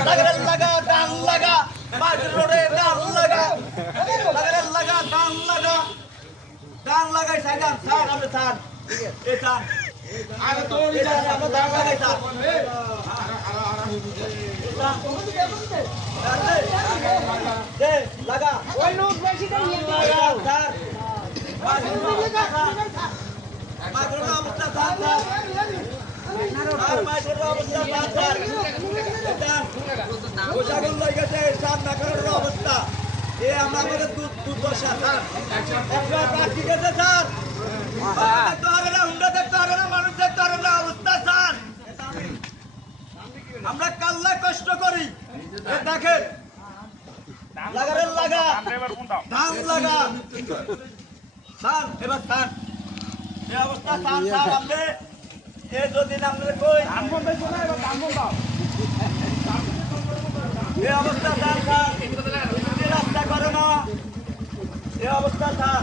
লাগারে লাগা দান লাগা মাঝ রোডে দান লাগা লাগারে লাগা দান লাগাই সাইডান স্যার আপনি স্যার এই স্যার আগে তো আমরা দান লাগাই স্যার দে লাগা ওই লোক বেশি দাম লাগা স্যার মাঝের অবস্থা স্যার আর মাঝের অবস্থা স্যার গোসাগল লই গেছে স্যার নাকারের অবস্থা এ আমরা আমাদের দুর্দশা স্যার একটা বাকি গেছে স্যার তো হবে না হুন্ডা দেখতে হবে না মানুষ দেখতে হবে না অবস্থা স্যার আমরা কাল্লা কষ্ট করি দেখেন লাগারের লাগা ধান লাগা ধান এবার ধান এই অবস্থা ধান স্যার আপনি এ যদি আমরা কই এই অবস্থা ধান স্যার রাস্তা করে না এই অবস্থা স্যার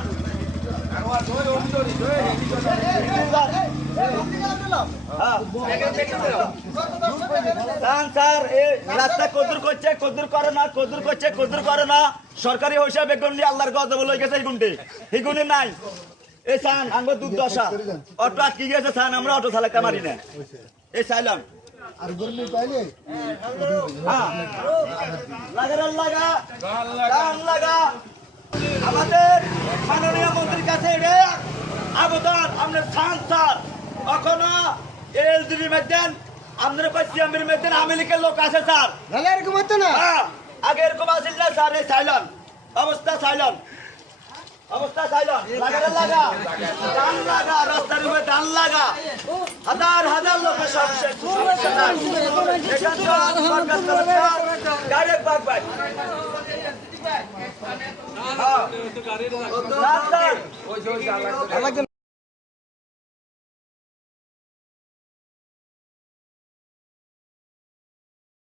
স্যার এই রাস্তা কদুর করছে কদুর করে না সরকারি হিসাবে গণলি আল্লাহর গজব লই গেছে এই গুণে নাই এই সান আঙ্গ দুর্দশা অটো আটকে গেছে সান আমরা অটো চালাতে পারি না এই চাইলাম আর গরমি পাইলে লাগা আমাদের মাননীয় মন্ত্রীর কাছে আবেদন আপনার খান স্যার এখনো এলজিবি মেদেন আপনার সিএমের মেদেন আমেরিকার লোক আছে স্যার এরকম হতো না আগে এরকম আসিল না স্যার এই সাইলন অবস্থা সাইলন লাগারে লাগা ধান লাগা রাস্তার উপরে ধান লাগা হাজার লোকের সংসার ডাইরেক্ট বাগ বাগ লাগবে